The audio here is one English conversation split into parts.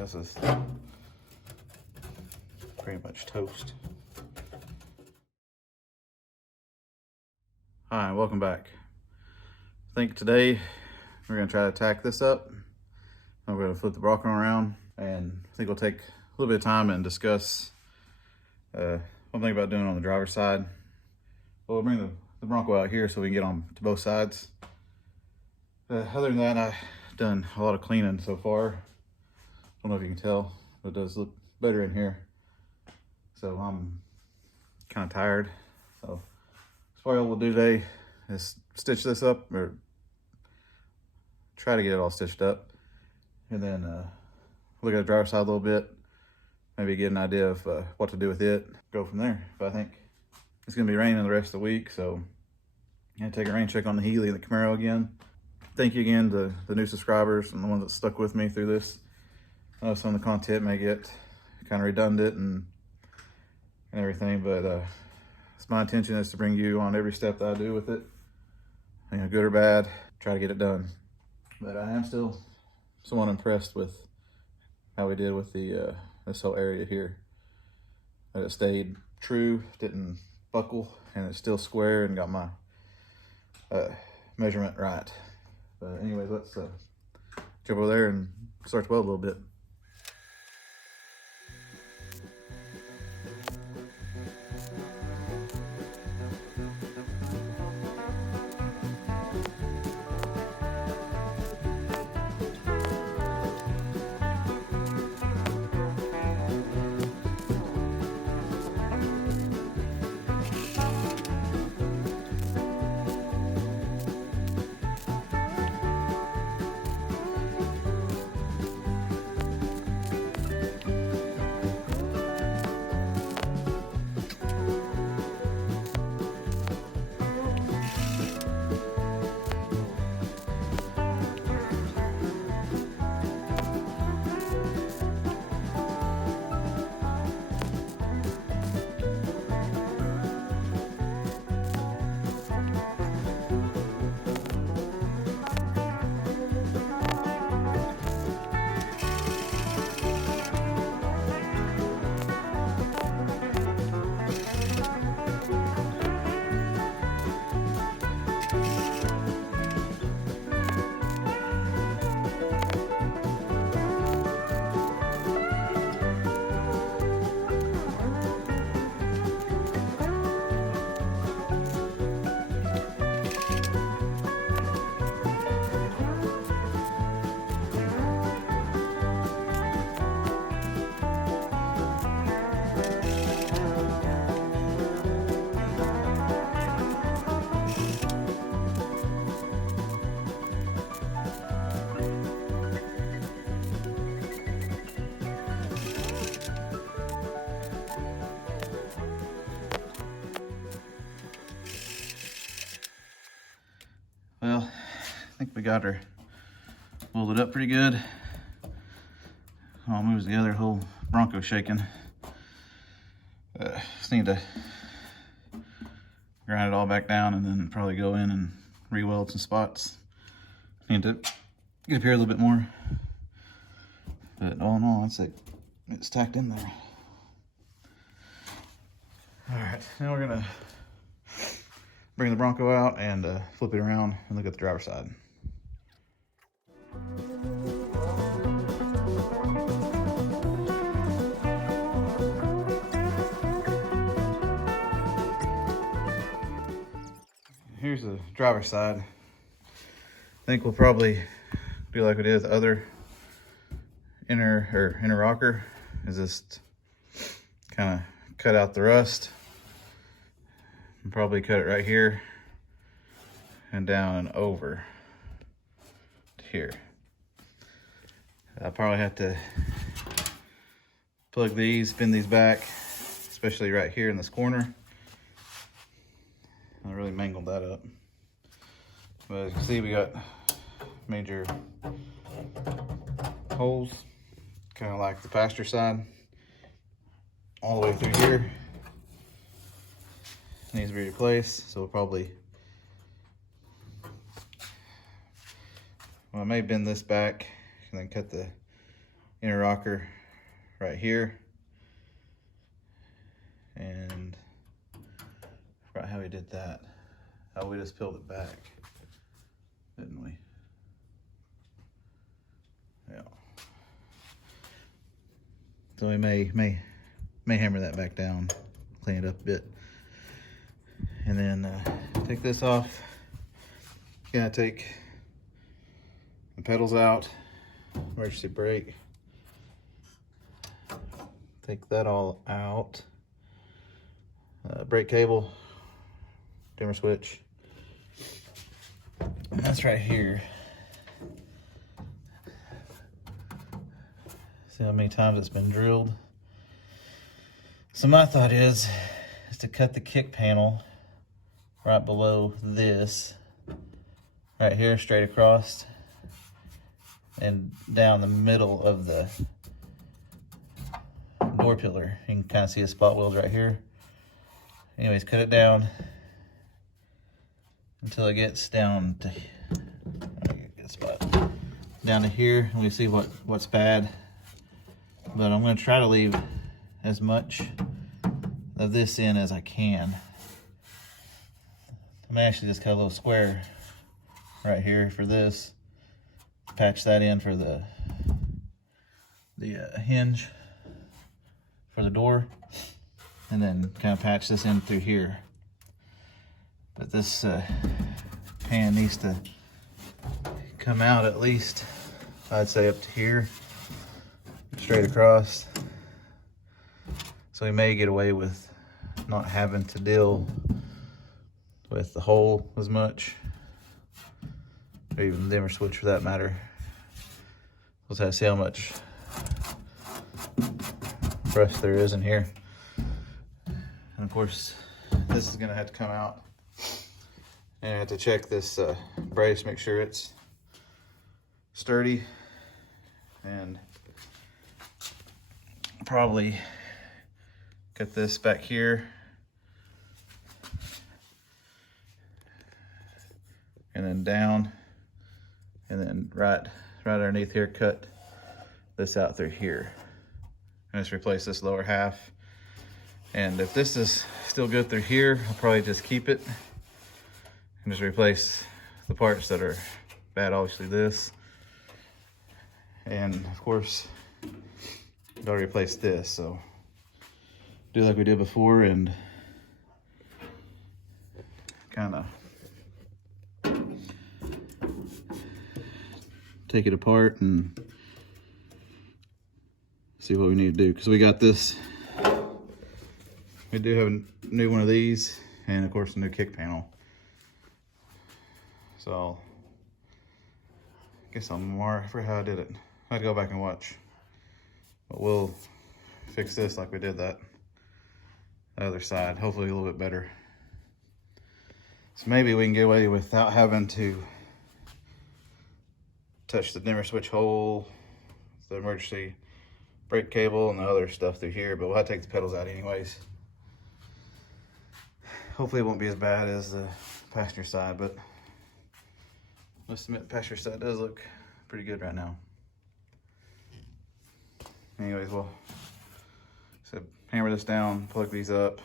This is pretty much toast. Hi, welcome back. I think today we're gonna try to tack this up. I'm gonna flip the Bronco around, and I think we'll take a little bit of time and discuss what I'm thinking about doing on the driver's side. We'll bring the Bronco out here so we can get on to both sides. Other than that, I've done a lot of cleaning so far. I don't know if you can tell, but it does look better in here. So I'm kind of tired. So what we'll do today is stitch this up, or try to get it all stitched up, and then look at the driver's side a little bit, maybe get an idea of what to do with it, go from there. But I think it's gonna be raining the rest of the week, so I'm gonna take a rain check on the Healy and the Camaro again. Thank you again to the new subscribers and the ones that stuck with me through this. I know some of the content may get kind of redundant and everything, but it's my intention is to bring you on every step that I do with it, you know, good or bad, try to get it done. But I am still somewhat impressed with how we did with the this whole area here. That it stayed true, didn't buckle, and it's still square and got my measurement right. But anyways, let's jump over there and start to weld a little bit. Well, I think we got her welded up pretty good. All moves together, whole Bronco shaking. Just need to grind it all back down and then probably go in and re-weld some spots. Need to get up here a little bit more. But all in all, it's tacked in there. All right, now we're gonna bring the Bronco out and flip it around and look at the driver's side. Here's the driver's side. I think we'll probably do like we did with the other inner rocker, is just kind of cut out the rust. And probably cut it right here and down and over to here. I'll probably have to plug these, spin these back, especially right here in this corner. I really mangled that up. But as you can see, we got major holes, kind of like the passenger side, all the way through here. Needs to be replaced, so we'll probably, well, I may bend this back and then cut the inner rocker right here. And I forgot how we did that. Oh, we just peeled it back, didn't we? Yeah. So we may hammer that back down, clean it up a bit, and then take this off. Gotta take the pedals out, emergency brake. Take that all out. Brake cable, dimmer switch. And that's right here. See how many times it's been drilled? So my thought is to cut the kick panel right below this, right here, straight across, and down the middle of the door pillar. You can kind of see the spot weld right here. Anyways, cut it down until it gets down to, good spot, down to here, and we see what's bad. But I'm going to try to leave as much of this in as I can. I'm actually just cut a little square right here for this. Patch that in for the hinge for the door, and then kind of patch this in through here. But this pan needs to come out at least, I'd say, up to here, straight across. So we may get away with not having to deal with the hole as much, or even the dimmer switch for that matter. We'll have to see how much rust there is in here. And of course, this is gonna have to come out. And I have to check this brace, make sure it's sturdy, and probably get this back here, and then down, and then right underneath here, cut this out through here, and just replace this lower half. And if this is still good through here, I'll probably just keep it and just replace the parts that are bad, obviously this, and of course gotta replace this. So do like we did before and kind of take it apart and see what we need to do, because we got this, we do have a new one of these, and of course a new kick panel. So I guess I forget how I did it. I had to go back and watch, but we'll fix this like we did that other side, hopefully a little bit better. So maybe we can get away without having to touch the dimmer switch hole, the emergency brake cable, and the other stuff through here, but we'll have to take the pedals out anyways. Hopefully it won't be as bad as the passenger side, but I must admit the passenger side does look pretty good right now. Anyways, we'll hammer this down, plug these up,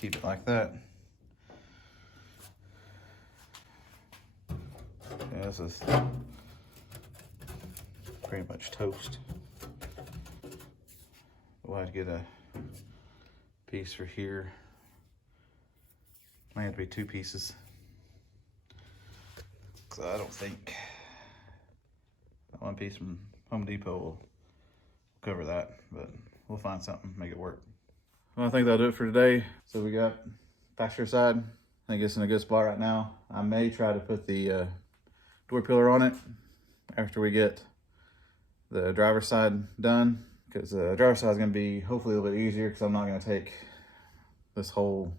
keep it like that. Yeah, this is pretty much toast. We'll have to get a piece for here. Might have to be 2 pieces, because I don't think that one piece from Home Depot will cover that, but we'll find something, make it work. Well, I think that'll do it for today. So we got passenger side. I think it's in a good spot right now. I may try to put the door pillar on it after we get the driver's side done, because the driver's side is going to be hopefully a little bit easier, because I'm not going to take this whole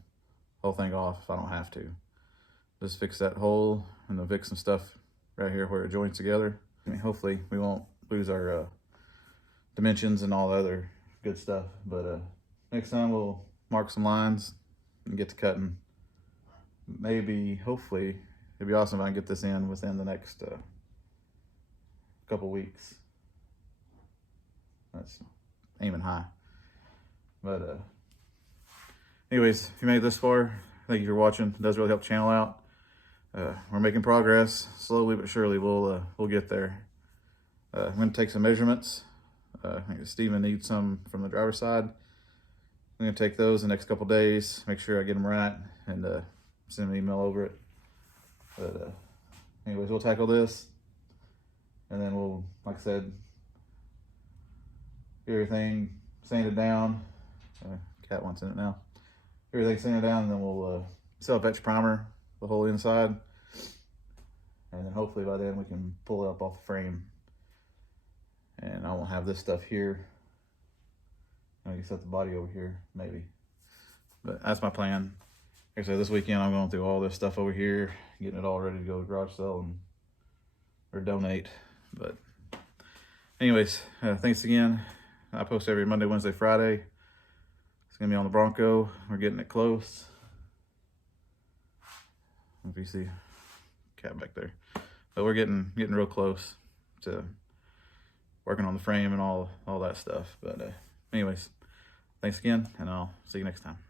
thing off if I don't have to. Just fix that hole and then fix some stuff right here where it joins together. I mean, hopefully we won't lose our dimensions and all the other good stuff, but next time we'll mark some lines and get to cutting. Maybe, hopefully, it'd be awesome if I can get this in within the next couple weeks. That's aiming high. But anyways, if you made it this far, thank you for watching. It does really help the channel out. We're making progress, slowly but surely. We'll get there. I'm gonna take some measurements. I think Steven needs some from the driver's side. I'm gonna take those the next couple days, make sure I get them right, and send an email over it. But anyways, we'll tackle this, and then we'll, like I said, get everything sanded down. Cat wants in it now. Everything sanded down, and then we'll self-etch primer the whole inside, and then hopefully by then we can pull it up off the frame, and I won't have this stuff here. I can set the body over here, maybe. But that's my plan. Like I said, this weekend I'm going through all this stuff over here, getting it all ready to go to garage sale or donate. But anyways, thanks again. I post every Monday, Wednesday, Friday. It's gonna be on the Bronco. We're getting it close. If you see cat back there, but we're getting real close to working on the frame and all that stuff. But anyways, thanks again, and I'll see you next time.